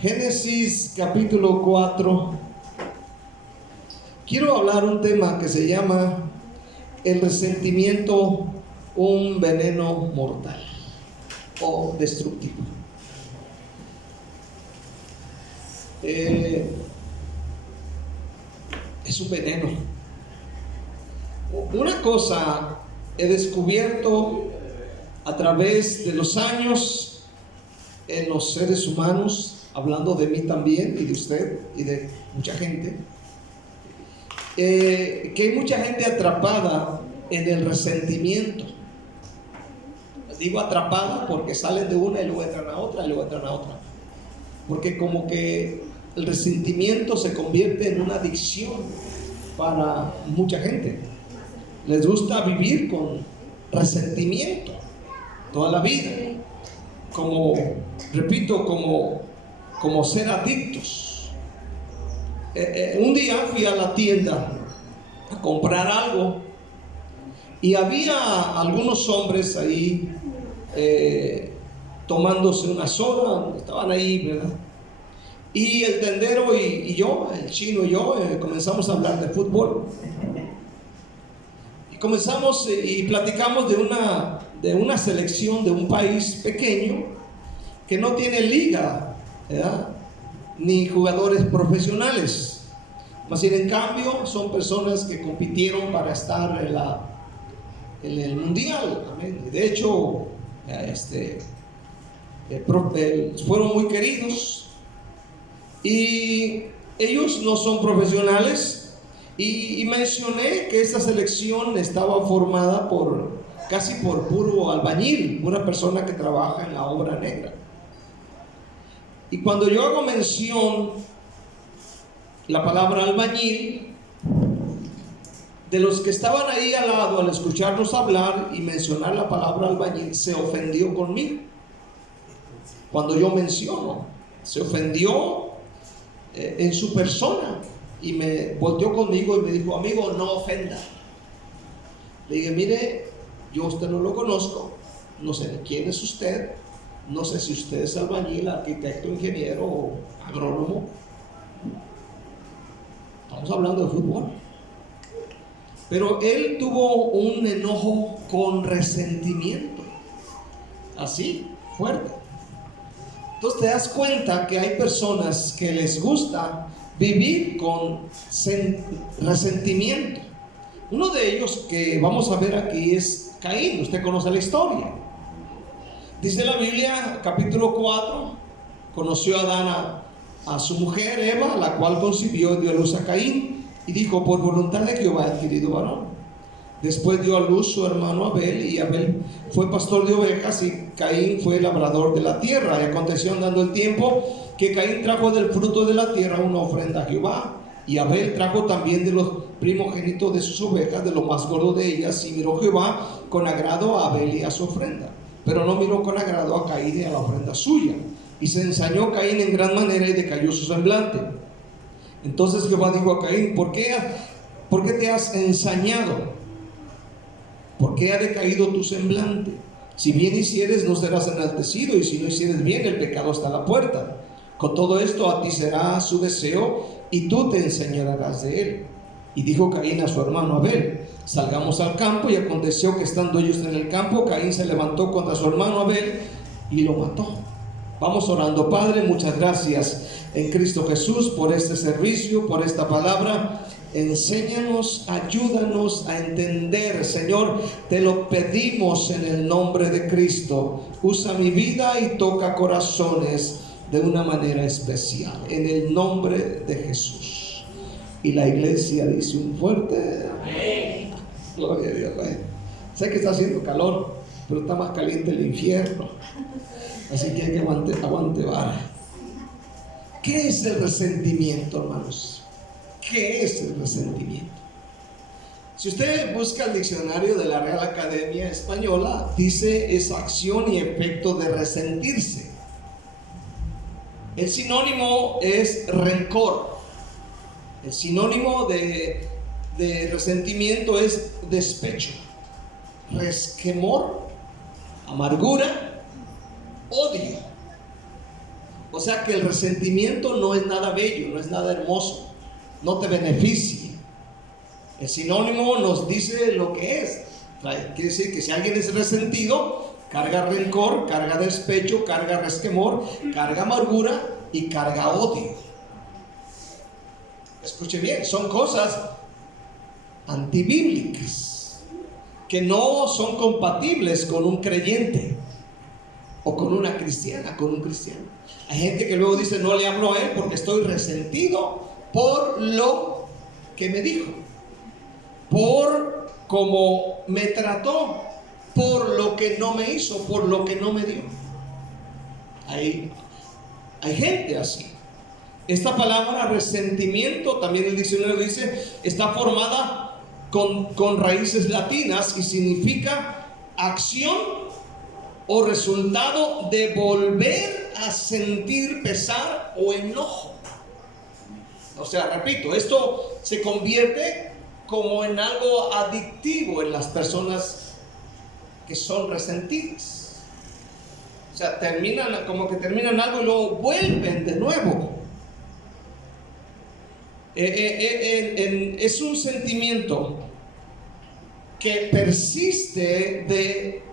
Génesis capítulo 4. Quiero hablar un tema que se llama el resentimiento, un veneno mortal o destructivo. Es un veneno. Una cosa he descubierto a través de los años en los seres humanos, hablando de mí también y de usted y de mucha gente, que hay mucha gente atrapada en el resentimiento. Digo atrapada porque salen de una y luego entran a otra y luego entran a otra, porque como que el resentimiento se convierte en una adicción para mucha gente. Les gusta vivir con resentimiento toda la vida, como repito, como ser adictos. Un día fui a la tienda a comprar algo y había algunos hombres ahí tomándose una soda, estaban ahí, ¿verdad? Y el tendero y yo, el chino y yo, comenzamos a hablar de fútbol. Y comenzamos y platicamos de una selección de un país pequeño que no tiene liga, ¿verdad?, ni jugadores profesionales. Mas sin en cambio son personas que compitieron para estar en el mundial. Amén. De hecho, fueron muy queridos. Y ellos no son profesionales. Y mencioné que esta selección estaba formada casi por puro albañil, una persona que trabaja en la obra negra. Y cuando yo hago mención la palabra albañil, de los que estaban ahí al lado, al escucharnos hablar y mencionar la palabra albañil, se ofendió conmigo. Cuando yo menciono, se ofendió en su persona y me volteó conmigo y me dijo: amigo, no ofenda. Le dije: mire, yo a usted no lo conozco, no sé quién es usted, no sé si usted es albañil, arquitecto, ingeniero o agrónomo. Estamos hablando de fútbol. Pero él tuvo un enojo con resentimiento, así, fuerte. Entonces te das cuenta que hay personas que les gusta vivir con resentimiento. Uno de ellos que vamos a ver aquí es Caín. Usted conoce la historia. Dice la Biblia, capítulo 4, conoció Adán a su mujer Eva, la cual concibió y dio a luz a Caín, y dijo: por voluntad de Jehová he adquirido varón. Después dio a luz su hermano Abel, y Abel fue pastor de ovejas y Caín fue labrador de la tierra. Y aconteció, andando el tiempo, que Caín trajo del fruto de la tierra una ofrenda a Jehová, y Abel trajo también de los primogénitos de sus ovejas, de lo más gordo de ellas. Y miró Jehová con agrado a Abel y a su ofrenda, pero no miró con agrado a Caín y a la ofrenda suya. Y se ensañó Caín en gran manera y decayó su semblante. Entonces Jehová dijo a Caín: ¿por qué te has ensañado? ¿Por qué ha decaído tu semblante? Si bien hicieres, no serás enaltecido, y si no hicieres bien, el pecado está a la puerta. Con todo esto a ti será su deseo, y tú te enseñarás de él. Y dijo Caín a su hermano Abel: salgamos al campo. Y aconteció que, estando ellos en el campo, Caín se levantó contra su hermano Abel y lo mató. Vamos orando. Padre, muchas gracias en Cristo Jesús por este servicio, por esta palabra. Enséñanos, ayúdanos a entender, Señor, te lo pedimos en el nombre de Cristo. Usa mi vida y toca corazones de una manera especial, en el nombre de Jesús. Y la iglesia dice un fuerte amén. Gloria a Dios. Sé que está haciendo calor, pero está más caliente el infierno, así que hay que aguante vara. ¿Qué es el resentimiento, hermanos? ¿Qué es el resentimiento? Si usted busca el diccionario de la Real Academia Española, dice: es acción y efecto de resentirse. El sinónimo es rencor. El sinónimo de resentimiento es despecho, resquemor, amargura, odio. O sea que el resentimiento no es nada bello, no es nada hermoso, no te beneficia. El sinónimo nos dice lo que es. Quiere decir que si alguien es resentido, carga rencor, carga despecho, carga resquemor, carga amargura y carga odio. Escuche bien, son cosas antibíblicas que no son compatibles con un creyente o con una cristiana, con un cristiano. Hay gente que luego dice: no le hablo a él porque estoy resentido por lo que me dijo, por cómo me trató, por lo que no me hizo, por lo que no me dio. Hay gente así. Esta palabra resentimiento, también el diccionario dice, está formada con raíces latinas y significa acción o resultado de volver a sentir pesar o enojo. O sea, repito, esto se convierte como en algo adictivo en las personas que son resentidas. O sea, terminan algo y luego vuelven de nuevo. Es un sentimiento que persistente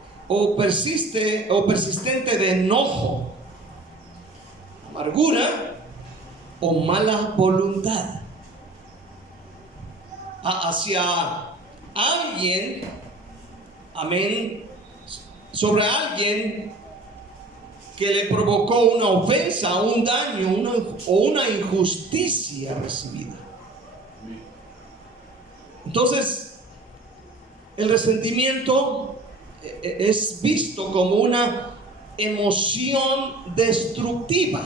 de enojo, amargura o mala voluntad hacia alguien, amén, sobre alguien que le provocó una ofensa, un daño, o una injusticia recibida. Entonces, el resentimiento es visto como una emoción destructiva.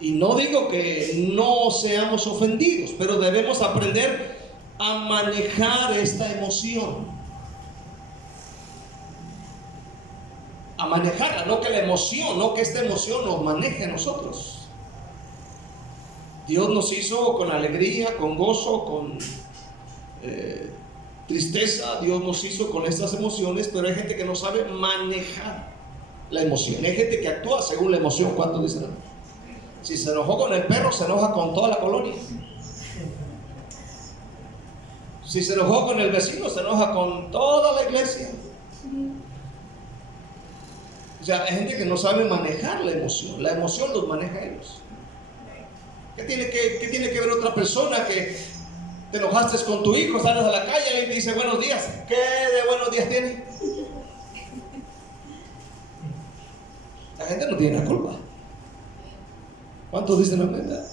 Y no digo que no seamos ofendidos, pero debemos aprender a manejar esta emoción. A manejarla, no que esta emoción nos maneje a nosotros. Dios nos hizo con alegría, con gozo, con tristeza. Dios nos hizo con estas emociones, pero hay gente que no sabe manejar la emoción. Hay gente que actúa según la emoción. ¿Cuántos dicen? Si se enojó con el perro, se enoja con toda la colonia. Si se enojó con el vecino, se enoja con toda la iglesia. O sea, hay gente que no sabe manejar la emoción los maneja a ellos. ¿Qué tiene que ver otra persona que te enojaste con tu hijo, sales a la calle y te dice buenos días? ¿Qué de buenos días tiene? La gente no tiene la culpa. ¿Cuántos dicen la verdad?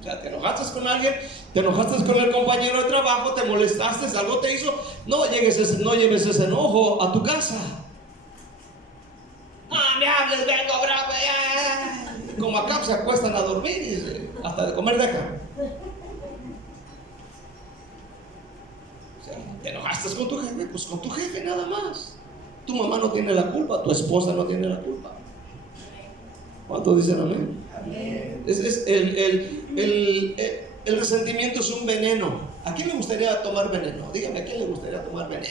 O sea, te enojaste con alguien, te enojaste con el compañero de trabajo, te molestaste, algo te hizo. No lleves ese enojo a tu casa. Me hables, vengo bravo. Como acá se acuestan a dormir y hasta de comer dejan. O sea, te enojaste con tu jefe, pues con tu jefe nada más. Tu mamá no tiene la culpa, tu esposa no tiene la culpa. ¿Cuántos dicen amén? El resentimiento es un veneno. ¿A quién le gustaría tomar veneno? Dígame, ¿a quién le gustaría tomar veneno?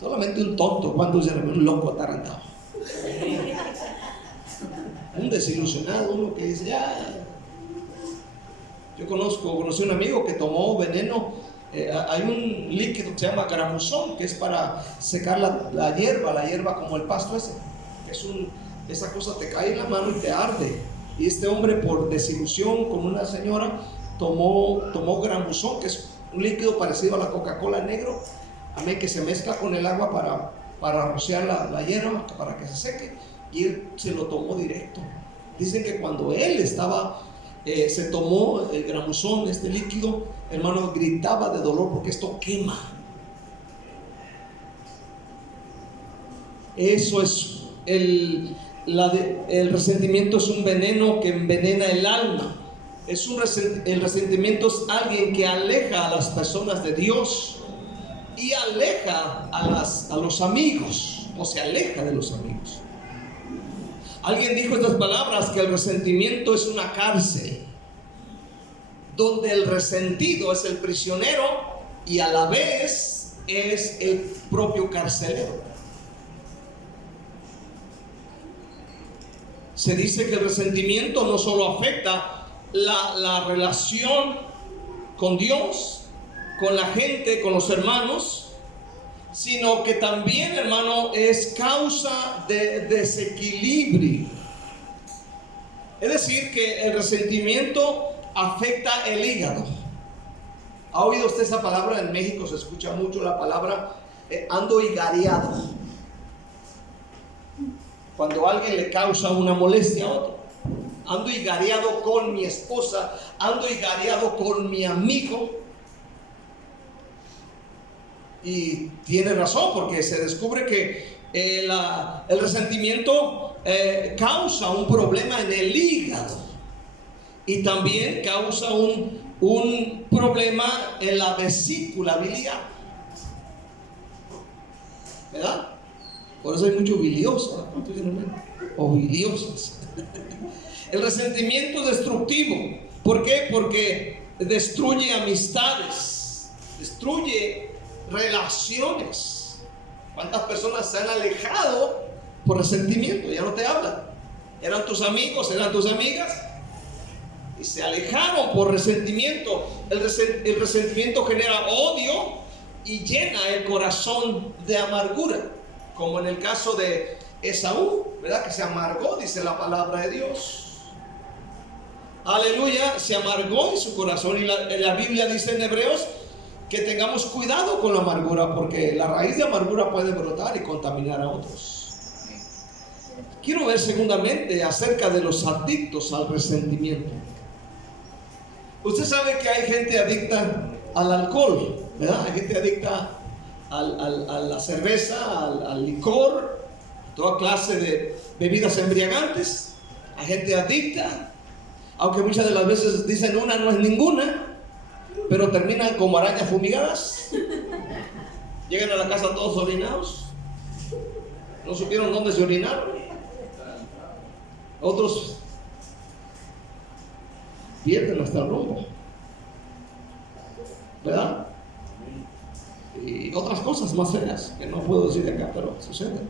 Solamente un tonto. ¿Cuántos dicen amén? Un loco atarantado. Un desilusionado, uno que dice, Yo conocí un amigo que tomó veneno. Hay un líquido que se llama gramuzón, que es para secar la hierba como el pasto ese. Esa cosa te cae en la mano y te arde. Y este hombre, por desilusión con una señora, tomó gramuzón, que es un líquido parecido a la Coca-Cola negro, amén, que se mezcla con el agua para rociar la hierba, para que se seque. Y él se lo tomó directo. Dicen que cuando él se tomó el gramuzón, este líquido, hermano, gritaba de dolor porque esto quema. Eso es el resentimiento, es un veneno que envenena el alma. El resentimiento es alguien que aleja a las personas de Dios y aleja a los amigos, o se aleja de los amigos. Alguien dijo estas palabras, que el resentimiento es una cárcel donde el resentido es el prisionero y a la vez es el propio carcelero. se dice que el resentimiento no solo afecta la relación con Dios, con la gente, con los hermanos, sino que también, hermano, es causa de desequilibrio. Es decir, que el resentimiento afecta el hígado. ¿Ha oído usted esa palabra? En México se escucha mucho la palabra ando higareado. Cuando alguien le causa una molestia a otro. Ando higareado con mi esposa, ando higareado con mi amigo. Y tiene razón, porque se descubre que el resentimiento causa un problema en el hígado y también causa un problema en la vesícula biliar, ¿verdad? Por eso hay mucho bilioso o biliosas. El resentimiento es destructivo. ¿Por qué? Porque destruye amistades, destruye relaciones. ¿Cuántas personas se han alejado por resentimiento? Ya no te hablan. Eran tus amigos, eran tus amigas y se alejaron por resentimiento. El resentimiento genera odio y llena el corazón de amargura, como en el caso de Esaú, ¿verdad? Que se amargó, dice la palabra de Dios. Aleluya, se amargó en su corazón. Y la Biblia dice en Hebreos que tengamos cuidado con la amargura, porque la raíz de amargura puede brotar y contaminar a otros. Quiero ver segundamente acerca de los adictos al resentimiento. Usted sabe que hay gente adicta al alcohol, ¿verdad? Hay gente adicta a la cerveza, al licor, toda clase de bebidas embriagantes. Hay gente adicta, aunque muchas de las veces dicen una no es ninguna, pero terminan como arañas fumigadas. Llegan a la casa todos orinados, no supieron dónde se orinaron. Otros pierden hasta el rumbo, ¿verdad? Y otras cosas más feas que no puedo decir de acá, pero suceden.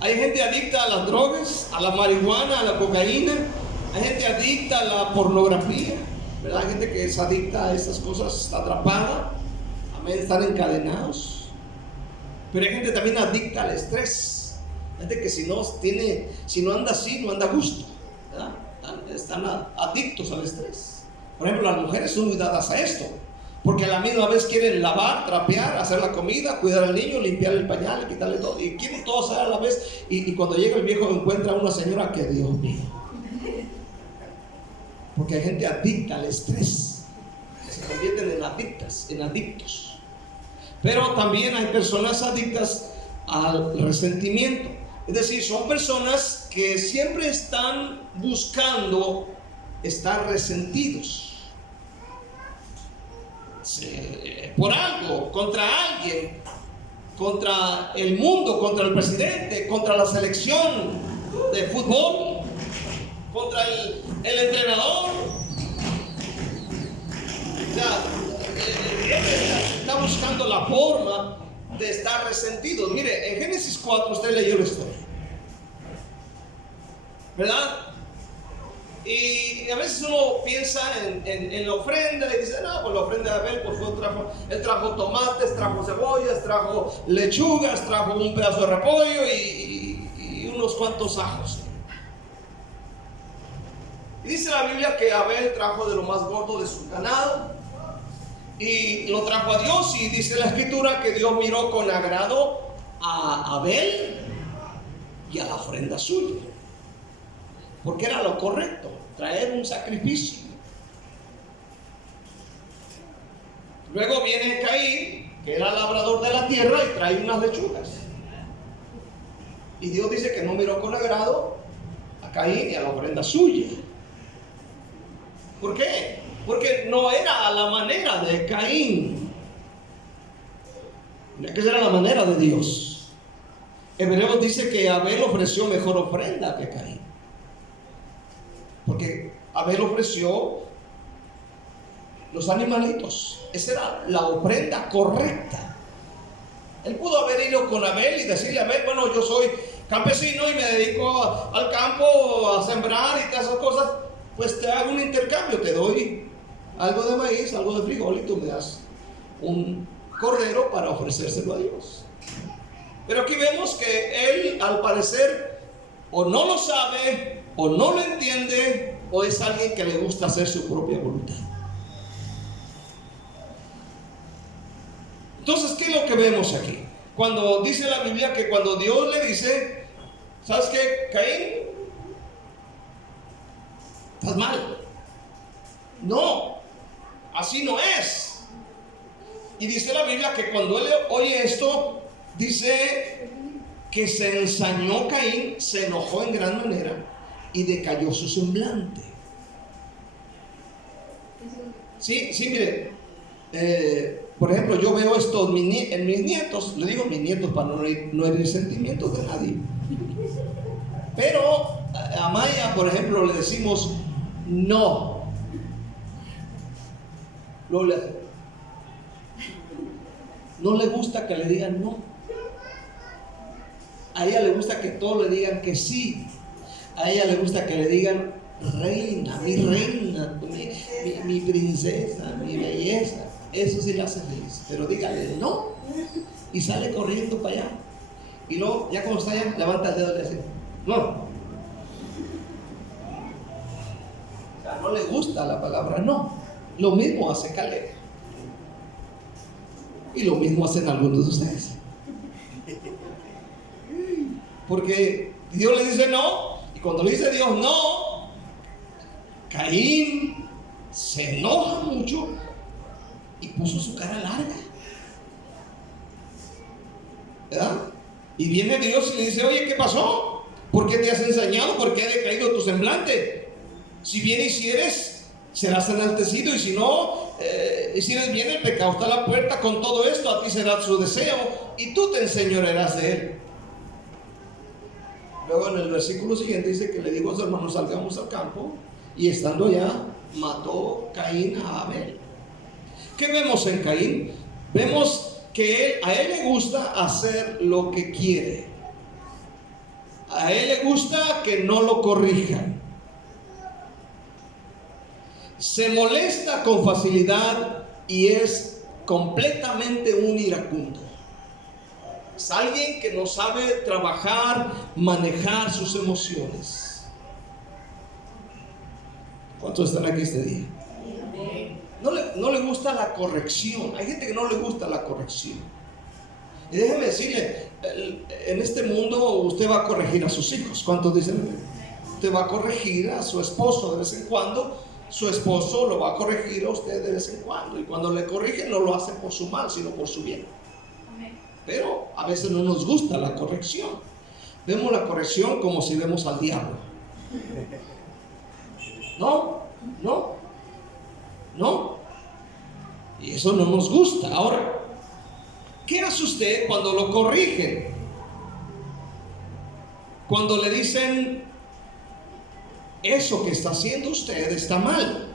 Hay gente adicta a las drogas, a la marihuana, a la cocaína. Hay gente adicta a la pornografía, ¿verdad? Hay gente que es adicta a esas cosas, está atrapada, amén, están encadenados. Pero hay gente también adicta al estrés. Gente que si no anda así, no anda a gusto, ¿verdad? Están adictos al estrés. Por ejemplo, las mujeres son muy dadas a esto, porque a la misma vez quieren lavar, trapear, hacer la comida, cuidar al niño, limpiar el pañal, quitarle todo, y quieren todo hacer a la vez. Y cuando llega el viejo encuentra a una señora que, Dios mío, porque hay gente adicta al estrés, se convierten en adictos. Pero también hay personas adictas al resentimiento. Es decir, son personas que siempre están buscando estar resentidos por algo, contra alguien, contra el mundo, contra el presidente, contra la selección de fútbol, contra el entrenador. O sea, está buscando la forma de estar resentidos. Mire, en Génesis 4 usted leyó la historia, ¿verdad? Y a veces uno piensa en la ofrenda y dice, no, pues la ofrenda de Abel, pues él trajo tomates, trajo cebollas, trajo lechugas, trajo un pedazo de repollo y unos cuantos ajos. Y dice la Biblia que Abel trajo de lo más gordo de su ganado y lo trajo a Dios, y dice la escritura que Dios miró con agrado a Abel y a la ofrenda suya, porque era lo correcto, traer un sacrificio. Luego viene Caín, que era labrador de la tierra, y trae unas lechugas, y Dios dice que no miró con agrado a Caín y a la ofrenda suya. ¿Por qué? Porque no era a la manera de Caín, ya que era la manera de Dios. Hebreos dice que Abel ofreció mejor ofrenda que Caín, porque Abel ofreció los animalitos. Esa era la ofrenda correcta. Él pudo haber ido con Abel y decirle a Abel, bueno, yo soy campesino y me dedico al campo, a sembrar y todas esas cosas, pues te hago un intercambio, te doy algo de maíz, algo de frijol y tú me das un cordero para ofrecérselo a Dios. Pero aquí vemos que él, al parecer, o no lo sabe, o no lo entiende, o es alguien que le gusta hacer su propia voluntad. Entonces, ¿qué es lo que vemos aquí? Cuando dice la Biblia que cuando Dios le dice, ¿sabes qué, Caín? Estás mal. No, así no es. Y dice la Biblia que cuando él oye esto, dice que se ensañó Caín, se enojó en gran manera y decayó su semblante. Sí, mire, por ejemplo, yo veo esto en mis nietos, le digo mis nietos para no herir sentimientos de nadie. Pero a Maya, por ejemplo, le decimos no. Luego le hace. No le gusta que le digan no. A ella le gusta que todos le digan que sí. A ella le gusta que le digan reina, mi princesa, mi belleza. Eso sí le hace feliz. Pero dígale no. Y sale corriendo para allá. Y luego, ya cuando está allá, levanta el dedo y le dice no. O sea, no le gusta la palabra no. Lo mismo hace Caleb. Y lo mismo hacen algunos de ustedes. Porque Dios le dice no, y cuando le dice Dios no, Caín se enoja mucho y puso su cara larga, ¿verdad? Y viene Dios y le dice, oye, ¿qué pasó? ¿Por qué te has ensañado? ¿Por qué ha decaído tu semblante? Si bien hicieres, serás enaltecido, y si no hicieres bien, el pecado está a la puerta. Con todo esto a ti será su deseo y tú te enseñorearás de él. Luego en el versículo siguiente dice que le dijo a su hermano, salgamos al campo, y estando allá mató Caín a Abel. ¿Qué vemos en Caín? Vemos que a él le gusta hacer lo que quiere. A él le gusta que no lo corrijan. Se molesta con facilidad y es completamente un iracundo. Es alguien que no sabe trabajar, manejar sus emociones. ¿Cuántos están aquí este día? No le gusta la corrección. Hay gente que no le gusta la corrección. Y déjeme decirle, en este mundo usted va a corregir a sus hijos. ¿Cuántos dicen? Usted va a corregir a su esposo de vez en cuando. Su esposo lo va a corregir a usted de vez en cuando. Y cuando le corrigen, no lo hace por su mal, sino por su bien. Pero a veces no nos gusta la corrección. Vemos la corrección como si vemos al diablo. No. Y eso no nos gusta. Ahora, ¿qué hace usted cuando lo corrigen? Cuando le dicen, eso que está haciendo usted está mal.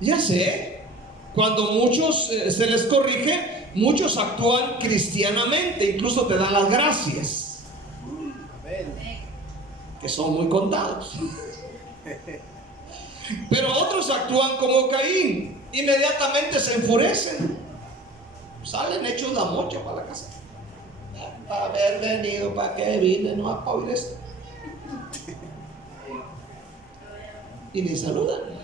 Ya sé, cuando muchos se les corrige, muchos actúan cristianamente, incluso te dan las gracias, que son muy contados. Pero otros actúan como Caín, inmediatamente se enfurecen, salen hechos la mocha para la casa. Para haber venido, ¿para qué vine? No a oír esto. Y ni saludan.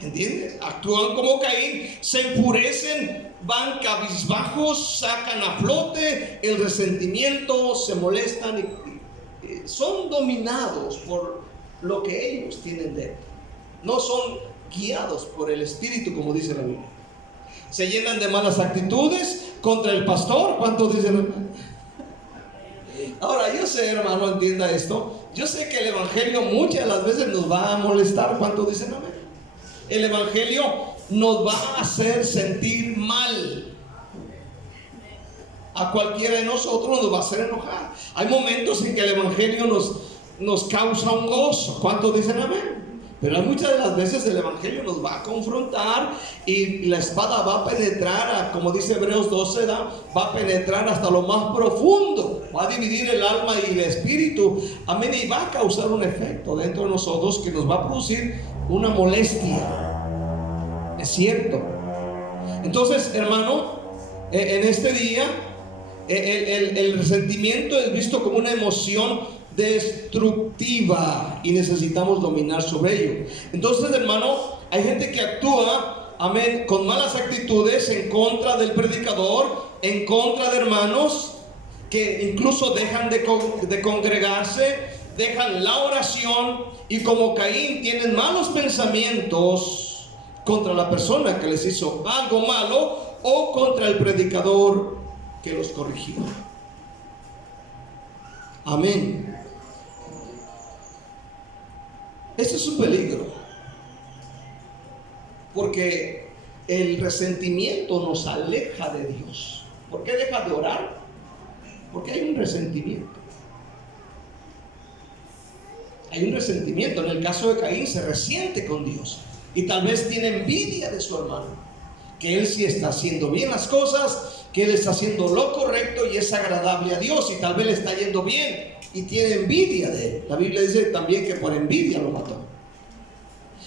¿Entiendes? Actúan como Caín, se enfurecen, van cabizbajos, sacan a flote el resentimiento, se molestan y son dominados por lo que ellos tienen dentro. No son guiados por el Espíritu, como dice la Biblia. Se llenan de malas actitudes contra el pastor. ¿Cuántos dicen? Ahora, yo sé, hermano, entienda esto. Yo sé que el evangelio muchas de las veces nos va a molestar. ¿Cuántos dicen amén? El evangelio nos va a hacer sentir mal. A cualquiera de nosotros nos va a hacer enojar. Hay momentos en que el evangelio nos causa un gozo. ¿Cuántos dicen amén? Pero muchas de las veces el Evangelio nos va a confrontar y la espada va a penetrar, como dice Hebreos 12, va a penetrar hasta lo más profundo, va a dividir el alma y el espíritu, amén, y va a causar un efecto dentro de nosotros que nos va a producir una molestia. Es cierto. Entonces, hermano, en este día el resentimiento es visto como una emoción destructiva y necesitamos dominar sobre ello. Entonces, hermano, hay gente que actúa, amén, con malas actitudes en contra del predicador, en contra de hermanos que incluso dejan de congregarse, dejan la oración y como Caín tienen malos pensamientos contra la persona que les hizo algo malo o contra el predicador que los corrigió. Amén. Este es un peligro, porque el resentimiento nos aleja de Dios. ¿Por qué dejas de orar? Porque hay un resentimiento. Hay un resentimiento. En el caso de Caín se resiente con Dios y tal vez tiene envidia de su hermano, que él sí está haciendo bien las cosas, que él está haciendo lo correcto y es agradable a Dios, y tal vez le está yendo bien y tiene envidia de él. La Biblia dice también que por envidia lo mató.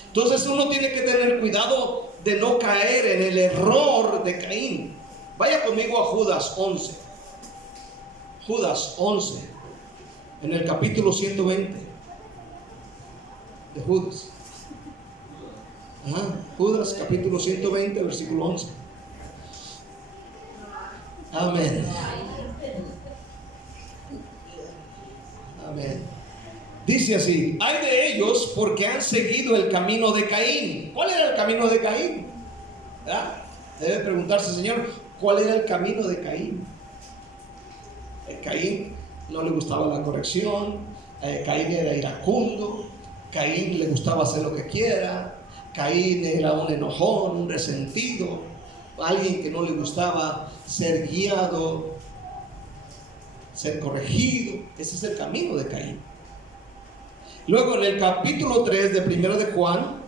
Entonces uno tiene que tener cuidado de no caer en el error de Caín. Vaya conmigo a Judas 11. Judas 11, en el capítulo 120 de Judas. Judas capítulo 120, versículo 11. Amén. Amén. Dice así: hay de ellos porque han seguido el camino de Caín. ¿Cuál era el camino de Caín? Debe preguntarse, Señor, ¿cuál era el camino de Caín? Caín no le gustaba la corrección, Caín era iracundo, Caín le gustaba hacer lo que quiera, Caín era un enojón, un resentido, alguien que no le gustaba ser guiado, ser corregido. Ese es el camino de Caín. Luego en el capítulo 3 de 1 de Juan,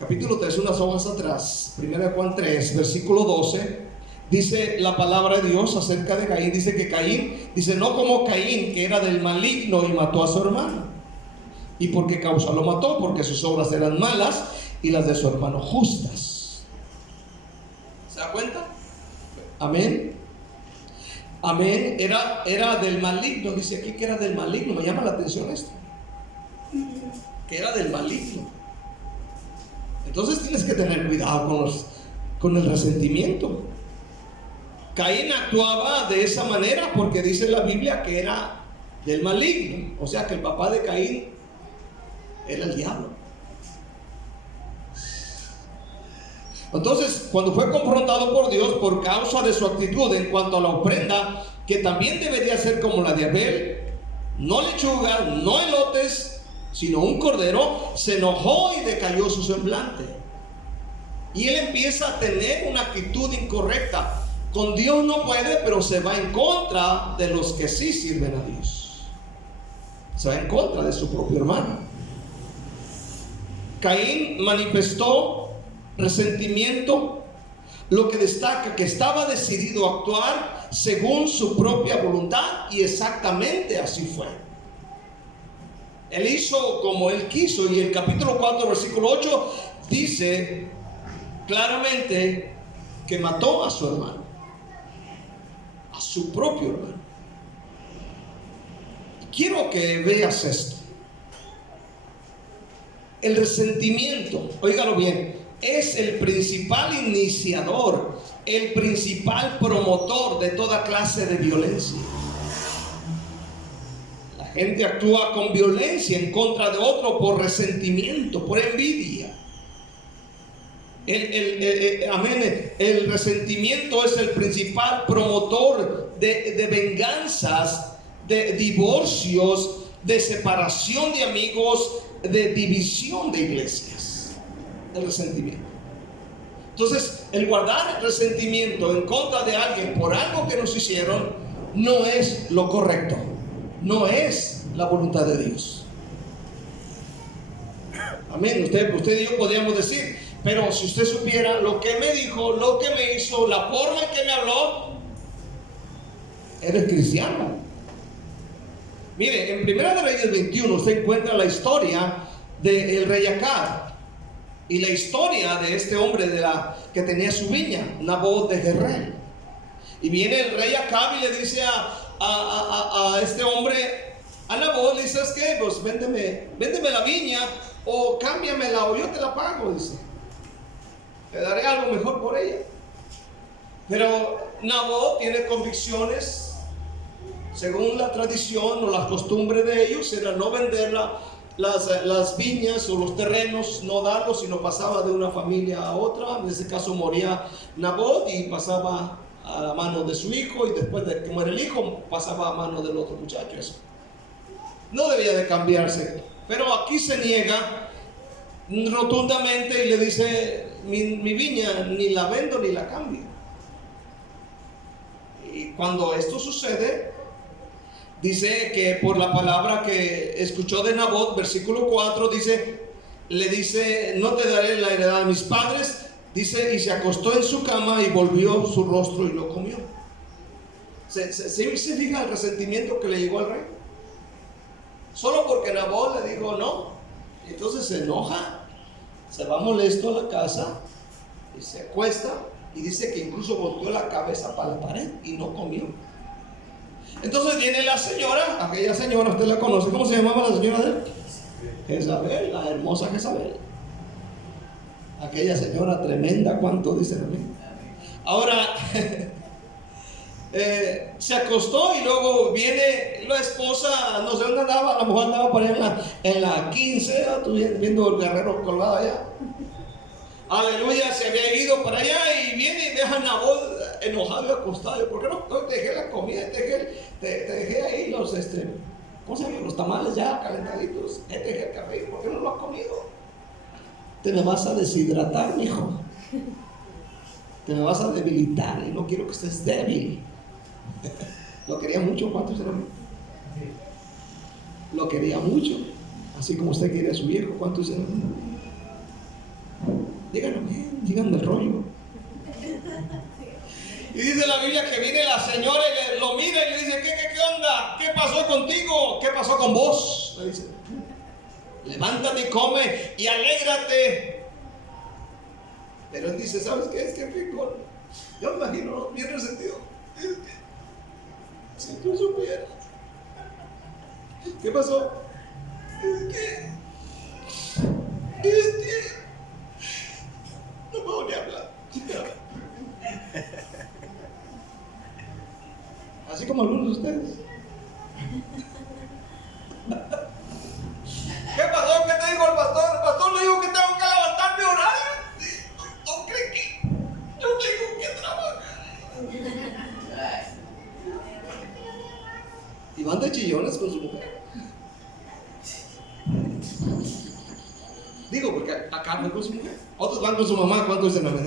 capítulo 3, unas hojas atrás, 1 de Juan 3, versículo 12, dice la palabra de Dios acerca de Caín. Dice que Caín, dice, no como Caín, que era del maligno y mató a su hermano. ¿Y por qué causa lo mató? Porque sus obras eran malas y las de su hermano justas. ¿Se da cuenta? Amén. Amén. Era del maligno. Dice aquí que era del maligno. Me llama la atención esto, que era del maligno. Entonces tienes que tener cuidado con el resentimiento. Caín actuaba de esa manera porque dice la Biblia que era del maligno. O sea que el papá de Caín era el diablo. Entonces, cuando fue confrontado por Dios por causa de su actitud en cuanto a la ofrenda, que también debería ser como la de Abel, no lechuga, no elotes, sino un cordero, se enojó y decayó su semblante. Y él empieza a tener una actitud incorrecta. Con Dios no puede, pero se va en contra de los que sí sirven a Dios. Se va en contra de su propio hermano. Caín manifestó resentimiento, lo que destaca que estaba decidido a actuar según su propia voluntad, y exactamente así fue. Él hizo como él quiso, y el capítulo 4, versículo 8 dice claramente que mató a su hermano, a su propio hermano. Quiero que veas esto. El resentimiento, óigalo bien, es el principal iniciador, el principal promotor de toda clase de violencia. La gente actúa con violencia en contra de otro por resentimiento, por envidia. Amén. El resentimiento es el principal promotor de venganzas, de divorcios, de separación de amigos, de división de iglesias. El resentimiento. Entonces, el guardar resentimiento en contra de alguien por algo que nos hicieron no es lo correcto, no es la voluntad de Dios. Amén. Usted y yo podríamos decir, pero si usted supiera lo que me dijo, lo que me hizo, la forma en que me habló, eres cristiano. Mire, en Primera de Reyes 21 usted encuentra la historia del rey Acab y la historia de este hombre que tenía su viña, Nabot de Jezreel. Y viene el rey Acab y le dice a este hombre, a Nabot, le dice: ¿sabes qué? Pues véndeme la viña, o cámbiamela, o yo te la pago, dice. Te daré algo mejor por ella. Pero Nabot tiene convicciones. Según la tradición o la costumbre de ellos, era no vender las viñas o los terrenos, no darlos, sino pasaba de una familia a otra. En ese caso moría Nabot y pasaba a la mano de su hijo, y después de que muere el hijo, pasaba a mano del otro muchacho. Eso no debía de cambiarse. Pero aquí se niega rotundamente y le dice: mi viña ni la vendo ni la cambio. Y cuando esto sucede, dice que por la palabra que escuchó de Nabot, versículo 4, le dice: no te daré la heredad de mis padres. Dice, y se acostó en su cama y volvió su rostro y lo comió. ¿Se fija el resentimiento que le llegó al rey? Solo porque Nabot le dijo no. Entonces se enoja, se va molesto a la casa y se acuesta, y dice que incluso volteó la cabeza para la pared y no comió. Entonces viene la señora, aquella señora, usted la conoce, ¿cómo se llamaba la señora de él? Jezabel, la hermosa Jezabel. Aquella señora tremenda, ¿cuánto dicen a mí? Ahora, se acostó y luego viene la esposa, no sé dónde andaba, a lo mejor andaba por ahí en la 15, viendo el guerrero colgado allá. Aleluya, se había ido para allá y viene y deja a Nabot enojado y acostado. ¿Por qué no te dejé la comida? Te dejé ahí los, ¿cómo se llama? Los tamales ya calentaditos. Te dejé el café, ¿por qué no lo has comido? Te me vas a deshidratar, mijo. Te me vas a debilitar y no quiero que estés débil. Lo quería mucho, ¿cuántos eran? Lo quería mucho, así como usted quiere a su viejo, ¿cuántos eran? Díganlo bien, díganme el rollo. Y dice la Biblia que viene la señora y lo mira y le dice: ¿Qué onda? ¿Qué pasó contigo? ¿Qué pasó con vos? Le dice: levántate y come y alégrate. Pero él dice: ¿sabes qué? Es que rico. Yo me imagino bien resentido. Si tú supieras. ¿Qué pasó? Es que no puedo ni hablar. Así como algunos de ustedes. ¿Qué pasó? ¿Qué te dijo el pastor? El pastor le dijo que tengo que levantarme a orar. ¿No cree que yo tengo que trabajar? Y van de chillones con su mujer. Digo, porque acá van con su mujer. Otros van con su mamá. ¿Cuántos dicen amén?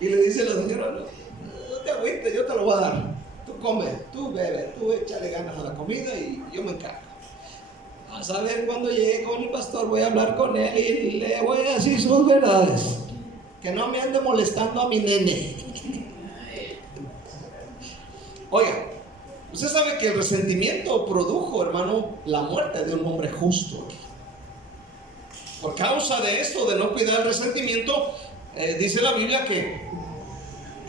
Y le dice la señora: no te agüites, yo te lo voy a dar. Tú come, tú bebe, tú échale ganas a la comida y yo me encargo. A saber, cuando llegue con el pastor voy a hablar con él y le voy a decir sus verdades. Que no me ande molestando a mi nene. Oiga, usted sabe que el resentimiento produjo, hermano, la muerte de un hombre justo. Por causa de esto, de no cuidar el resentimiento, dice la Biblia que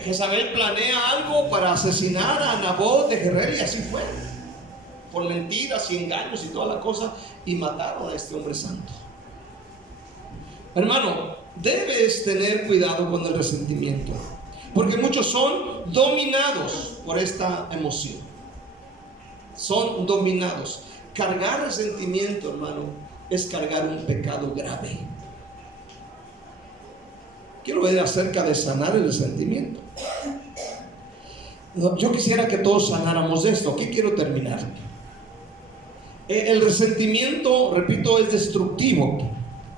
Jezabel planea algo para asesinar a Nabot de Jezreel, y así fue. Por mentiras y engaños y toda la cosa, y mataron a este hombre santo. Hermano, debes tener cuidado con el resentimiento, porque muchos son dominados por esta emoción. Son dominados. Cargar resentimiento, hermano, es cargar un pecado grave. Quiero ver acerca de sanar el resentimiento. Yo quisiera que todos sanáramos de esto. Aquí quiero terminar. El resentimiento, repito, es destructivo.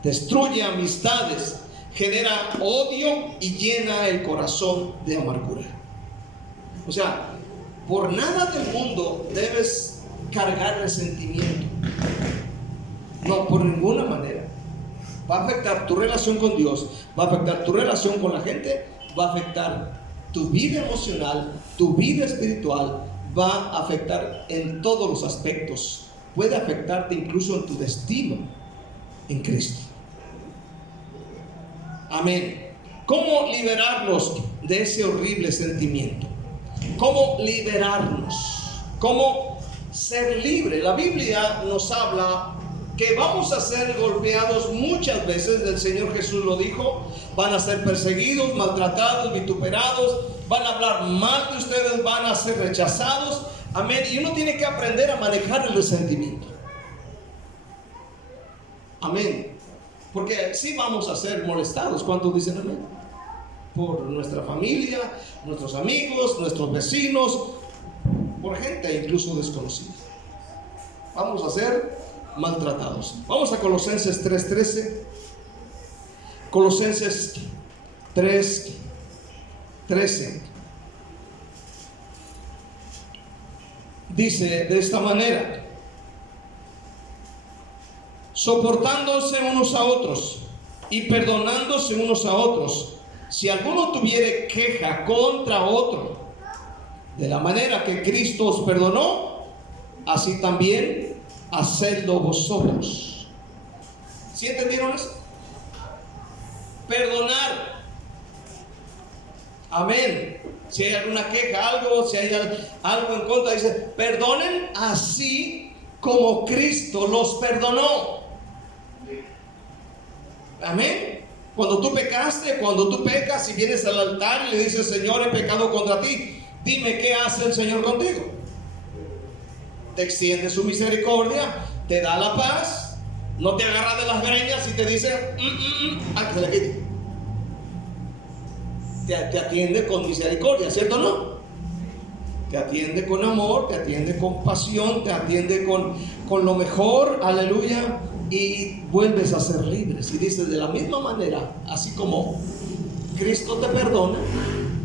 Destruye amistades, genera odio y llena el corazón de amargura. O sea, por nada del mundo debes cargar resentimiento. No, por ninguna manera. Va a afectar tu relación con Dios, va a afectar tu relación con la gente, va a afectar tu vida emocional, tu vida espiritual, va a afectar en todos los aspectos. Puede afectarte incluso en tu destino en Cristo. Amén. ¿Cómo liberarnos de ese horrible sentimiento? ¿Cómo liberarnos? ¿Cómo ser libre? La Biblia nos habla que vamos a ser golpeados muchas veces. El Señor Jesús lo dijo: van a ser perseguidos, maltratados, vituperados, van a hablar mal de ustedes, van a ser rechazados. Amén. Y uno tiene que aprender a manejar el resentimiento. Amén. Porque sí vamos a ser molestados. ¿Cuántos dicen amén? Por nuestra familia, nuestros amigos, nuestros vecinos, por gente incluso desconocida. Vamos a ser maltratados. Vamos a Colosenses 3:13. Colosenses 3:13 dice de esta manera: soportándose unos a otros y perdonándose unos a otros, si alguno tuviere queja contra otro, de la manera que Cristo os perdonó, así también hacedlo vosotros. ¿Sí entendieron eso? Perdonar. Amén. Si hay alguna queja, algo, si hay algo en contra, dice: perdonen así como Cristo los perdonó. Amén. Cuando tú pecaste, cuando tú pecas y vienes al altar y le dices: Señor, he pecado contra ti, dime qué hace el Señor contigo. Te extiende su misericordia, te da la paz, no te agarra de las greñas y te dice: que se le quite. Te atiende con misericordia, ¿cierto o no? Te atiende con amor, te atiende con pasión, te atiende con lo mejor, aleluya, y vuelves a ser libres. Y dice: de la misma manera, así como Cristo te perdona,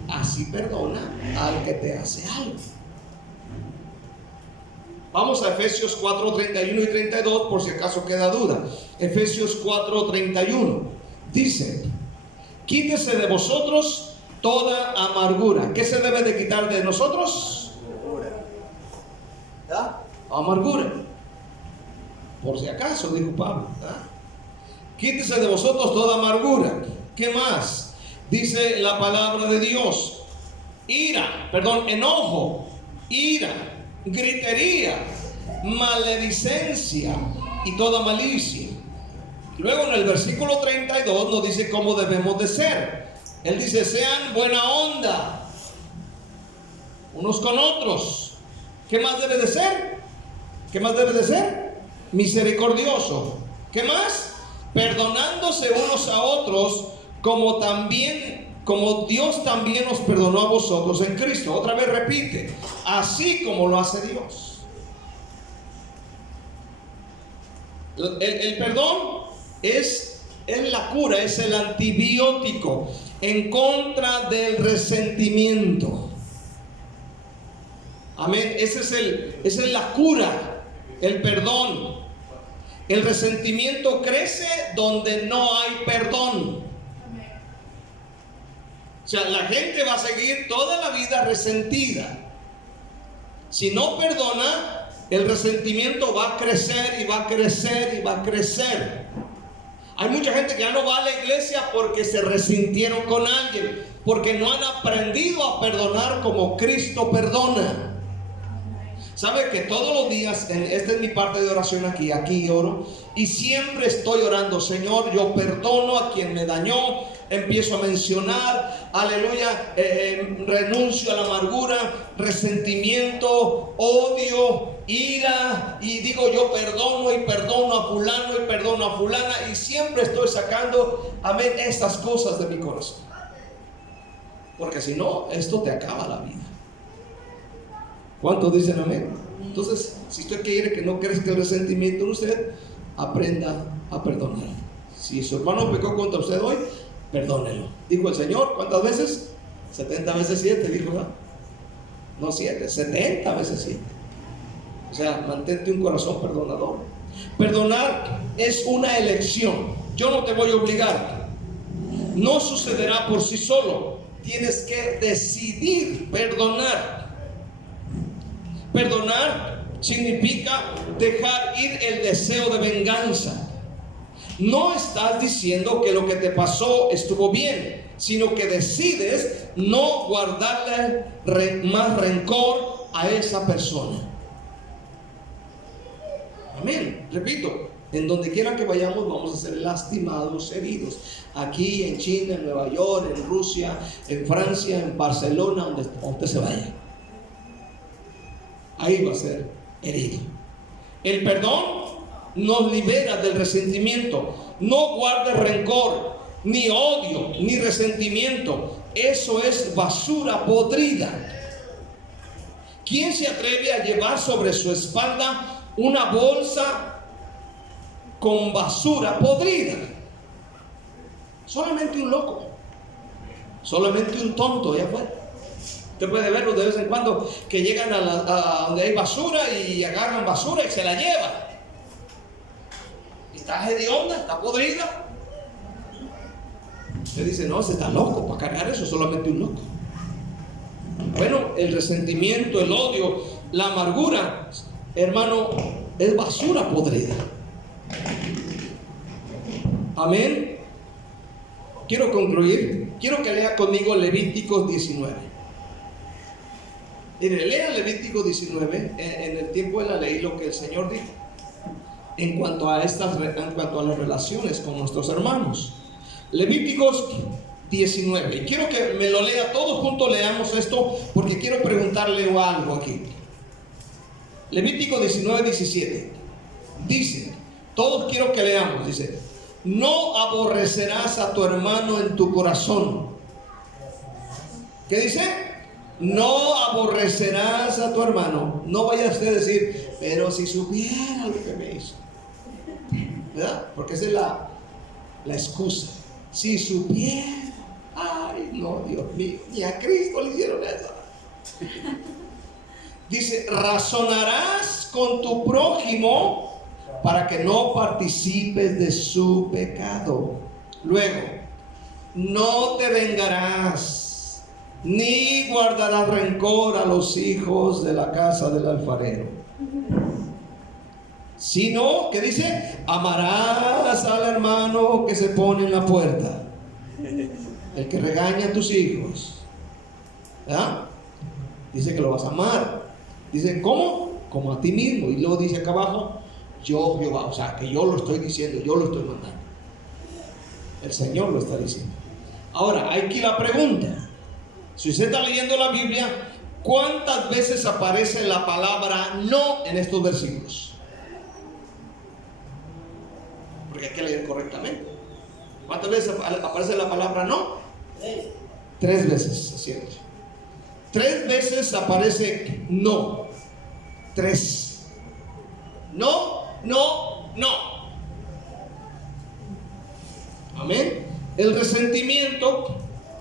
así perdona al que te hace algo. Vamos a Efesios 4:31 y 32, por si acaso queda duda. Efesios 4:31 dice: quítese de vosotros toda amargura. ¿Qué se debe de quitar de nosotros? ¿Ya? Amargura. Por si acaso, dijo Pablo. ¿Ya? Quítese de vosotros toda amargura. ¿Qué más? Dice la palabra de Dios: enojo, ira, gritería, maledicencia y toda malicia. Luego en el versículo 32 nos dice cómo debemos de ser. Él dice: sean buena onda unos con otros. ¿Qué más debe de ser? ¿Qué más debe de ser? Misericordioso. ¿Qué más? Perdonándose unos a otros, como Dios también os perdonó a vosotros en Cristo. Otra vez repite: así como lo hace Dios. El perdón es la cura, es el antibiótico en contra del resentimiento. Amén. Esa es la cura, el perdón. El resentimiento crece donde no hay perdón. O sea, la gente va a seguir toda la vida resentida. Si no perdona, el resentimiento va a crecer y va a crecer y va a crecer. Hay mucha gente que ya no va a la iglesia porque se resintieron con alguien, porque no han aprendido a perdonar como Cristo perdona. ¿Sabe que todos los días, esta es mi parte de oración aquí oro, y siempre estoy orando: Señor, yo perdono a quien me dañó? Empiezo a mencionar, aleluya, renuncio a la amargura, resentimiento, odio, ira, y digo: yo perdono y perdono a fulano y perdono a fulana, y siempre estoy sacando, amén, estas cosas de mi corazón, porque si no, esto te acaba la vida. ¿Cuántos dicen amén? Entonces, si usted quiere que no crezca el resentimiento en usted, aprenda a perdonar. Si su hermano pecó contra usted hoy, perdónelo. Dijo el Señor: ¿cuántas veces? 70 veces 7, dijo, ¿verdad? No 7, 70 veces 7. sea, mantente un corazón perdonador. Perdonar es una elección. Yo no te voy a obligar. No sucederá por sí solo. Tienes que decidir perdonar. Perdonar significa dejar ir el deseo de venganza. No estás diciendo que lo que te pasó estuvo bien, sino que decides no guardarle más rencor a esa persona. Amén. Repito, en donde quiera que vayamos vamos a ser lastimados, heridos. Aquí, en China, en Nueva York, en Rusia, en Francia, en Barcelona, donde usted se vaya, ahí va a ser herido. El perdón nos libera del resentimiento. No guardes rencor, ni odio, ni resentimiento. Eso es basura podrida. ¿Quién se atreve a llevar sobre su espalda una bolsa con basura podrida? Solamente un loco, solamente un tonto allá afuera. Usted puede verlo de vez en cuando que llegan a donde hay basura y agarran basura y se la llevan. Está hedionda, está podrida. Usted dice, no, se está loco para cargar eso, solamente un loco. Bueno, el resentimiento, el odio, la amargura, hermano, es basura podrida. Amén. Quiero concluir. Quiero que lea conmigo Levíticos 19. Mire, lea Levítico 19 en el tiempo de la ley, lo que el Señor dijo en cuanto a las relaciones con nuestros hermanos. Levíticos 19. Y quiero que me lo lea todos juntos, leamos esto, porque quiero preguntarle algo aquí. Levítico 19, 17. Dice, todos quiero que leamos, dice: no aborrecerás a tu hermano en tu corazón. ¿Qué dice? No aborrecerás a tu hermano. No vaya usted a decir, pero si supiera lo que me hizo, ¿verdad? Porque esa es la excusa. Si supiera. Ay, no, Dios mío, ni a Cristo le hicieron eso. Dice, razonarás con tu prójimo para que no participes de su pecado. Luego, no te vengarás, ni guardarás rencor a los hijos de la casa del alfarero, sino, ¿qué dice? Amarás al hermano que se pone en la puerta, el que regaña a tus hijos, ¿verdad? Dice que lo vas a amar. Dice, ¿cómo? Como a ti mismo. Y luego dice acá abajo, yo Jehová. O sea, que yo lo estoy diciendo, yo lo estoy mandando. El Señor lo está diciendo. Ahora, hay aquí la pregunta. Si usted está leyendo la Biblia, ¿cuántas veces aparece la palabra no en estos versículos? Porque hay que leer correctamente. ¿Cuántas veces aparece la palabra no? 3 veces, es cierto. 3 veces aparece no. 3. No, no, no. Amén. El resentimiento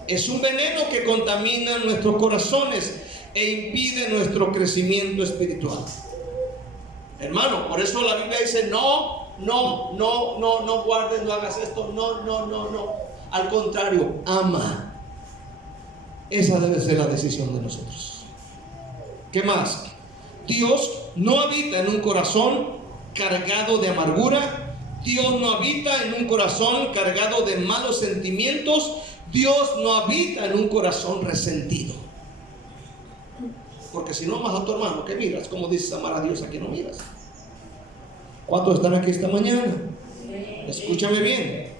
es un veneno que contamina nuestros corazones e impide nuestro crecimiento espiritual. Hermano, por eso la Biblia dice no, no, no, no, no guardes, no hagas esto, no, no, no, no. Al contrario, ama. Esa debe ser la decisión de nosotros. ¿Qué más? Dios no habita en un corazón cargado de amargura. Dios no habita en un corazón cargado de malos sentimientos. Dios no habita en un corazón resentido. Porque si no amas a tu hermano, ¿qué miras? ¿Cómo dices amar a Dios a quien no miras? ¿Cuántos están aquí esta mañana? Escúchame bien.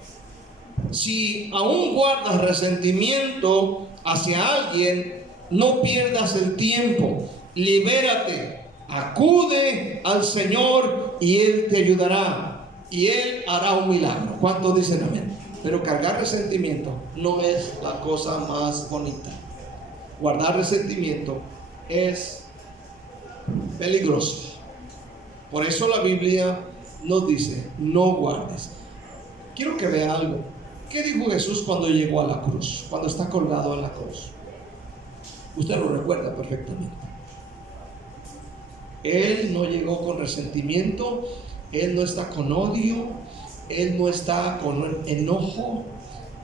Si aún guardas resentimiento hacia alguien, no pierdas el tiempo. Libérate, acude al Señor y Él te ayudará y Él hará un milagro. ¿Cuántos dicen amén? Pero cargar resentimiento no es la cosa más bonita. Guardar resentimiento es peligroso. Por eso la Biblia nos dice, no guardes. Quiero que vea algo. ¿Qué dijo Jesús cuando llegó a la cruz? Cuando está colgado en la cruz. Usted lo recuerda perfectamente. Él no llegó con resentimiento, Él no está con odio, Él no está con enojo,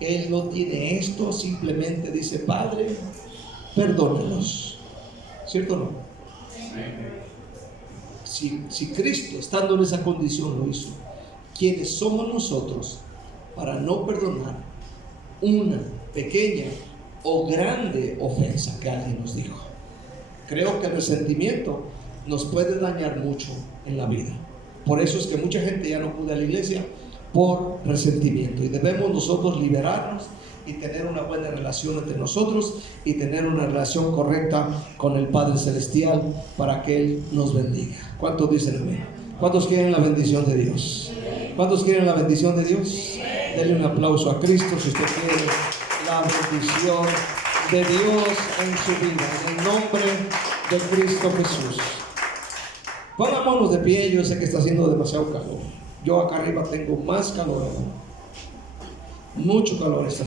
Él no tiene esto, simplemente dice: Padre, perdónalos. ¿Cierto o no? Si Cristo, estando en esa condición, lo hizo, ¿quiénes somos nosotros para no perdonar una pequeña o grande ofensa que alguien nos dijo? Creo que el resentimiento nos puede dañar mucho en la vida. Por eso es que mucha gente ya no acude a la iglesia por resentimiento, y debemos nosotros liberarnos y tener una buena relación entre nosotros y tener una relación correcta con el Padre Celestial para que Él nos bendiga. ¿Cuántos dicen amén? ¿Cuántos quieren la bendición de Dios? ¿Cuántos quieren la bendición de Dios? Denle un aplauso a Cristo si usted quiere la bendición de Dios en su vida, en el nombre de Cristo Jesús. Pongámonos de pie. Yo sé que está haciendo demasiado calor. Yo acá arriba tengo más calor, mucho calor esta